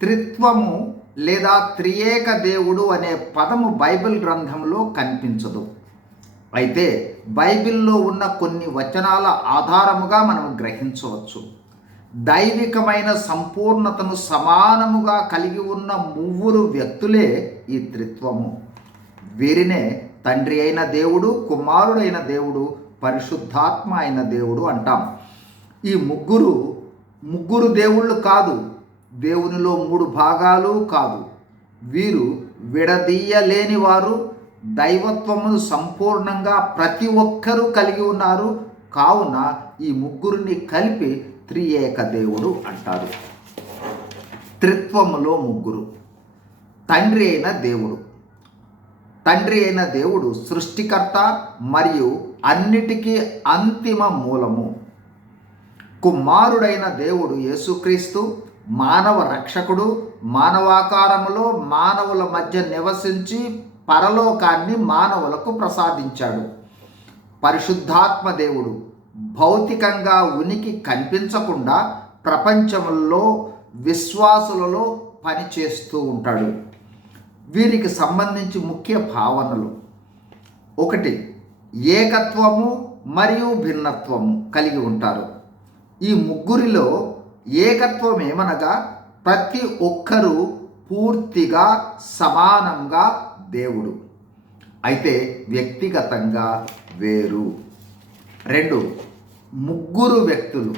త్రిత్వము లేదా త్రియేక దేవుడు అనే పదము బైబిల్ గ్రంథంలో కనిపించదు. అయితే బైబిల్లో ఉన్న కొన్ని వచనాల ఆధారముగా మనం గ్రహించవచ్చు. దైవికమైన సంపూర్ణతను సమానముగా కలిగి ఉన్న ముగ్గురు వ్యక్తులే ఈ త్రిత్వము. వీరినే తండ్రి అయిన దేవుడు కుమారుడైన దేవుడు పరిశుద్ధాత్మ అయిన దేవుడు అంటాం. ఈ ముగ్గురు ముగ్గురు దేవుళ్ళు కాదు దేవునిలో మూడు భాగాలు కాదు. వీరు విడదీయలేని వారు దైవత్వమును సంపూర్ణంగా ప్రతి ఒక్కరూ కలిగి ఉన్నారు. కావున ఈ ముగ్గురిని కలిపి త్రియేక దేవుడు అంటారు. త్రిత్వములో ముగ్గురు. తండ్రి అయిన దేవుడు. తండ్రి అయిన దేవుడు సృష్టికర్త మరియు అన్నిటికీ అంతిమ మూలము. కుమారుడైన దేవుడు యేసుక్రీస్తు మానవ రక్షకుడు మానవాకారములో మానవుల మధ్య నివసించి పరలోకాన్ని మానవులకు ప్రసాదించాడు. పరిశుద్ధాత్మ దేవుడు భౌతికంగా ఉనికి కనిపించకుండా ప్రపంచంలో విశ్వాసులలో పనిచేస్తూ ఉంటాడు. వీరికి సంబంధించి ముఖ్య భావనలు. ఒకటి ఏకత్వము మరియు భిన్నత్వము కలిగి ఉంటారు. ఈ ముగ్గురిలో ఏకత్వం ఏమనగా ప్రతి ఒక్కరూ పూర్తిగా సమానంగా దేవుడు. అయితే వ్యక్తిగతంగా వేరు. రెండు ముగ్గురు వ్యక్తులు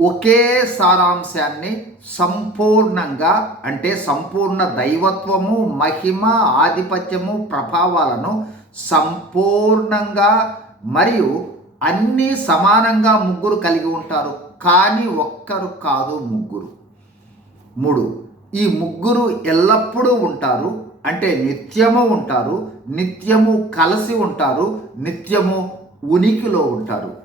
ఒకే సారాంశాన్ని సంపూర్ణంగా అంటే సంపూర్ణ దైవత్వము మహిమ ఆధిపత్యము ప్రభావాలను సంపూర్ణంగా మరియు అన్నీ సమానంగా ముగ్గురు కలిగి ఉంటారు. కానీ ఒక్కరు కాదు ముగ్గురు. మూడు ఈ ముగ్గురు ఎల్లప్పుడూ ఉంటారు అంటే నిత్యము ఉంటారు నిత్యము కలిసి ఉంటారు నిత్యము ఉనికిలో ఉంటారు.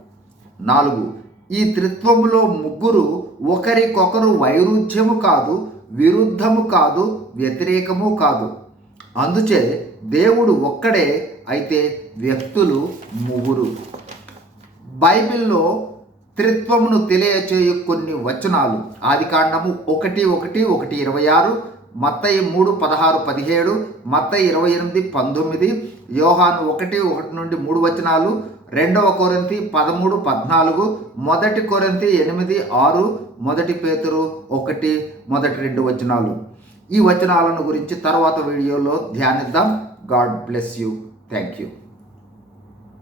నాలుగు ఈ త్రిత్వములో ముగ్గురు ఒకరికొకరు వైరుధ్యము కాదు విరుద్ధము కాదు వ్యతిరేకము కాదు. అందుచే దేవుడు ఒక్కడే అయితే వ్యక్తులు ముగ్గురు. బైబిల్లో త్రిత్వమును తెలియచేయు కొన్ని వచనాలు. ఆదికాండము ఒకటి ఒకటి ఒకటి ఇరవై ఆరు మత్తయి మూడు పదహారు పదిహేడు మత్తయి ఇరవై ఎనిమిది పంతొమ్మిది యోహాను ఒకటి ఒకటి నుండి మూడు వచనాలు రెండవ కొరింతి పదమూడు పద్నాలుగు మొదటి కొరింతి ఎనిమిది ఆరు మొదటి పేతురు ఒకటి మొదటి రెండు వచనాలు. ఈ వచనాలను గురించి తర్వాత వీడియోలో ధ్యానిద్దాం. God bless you. Thank you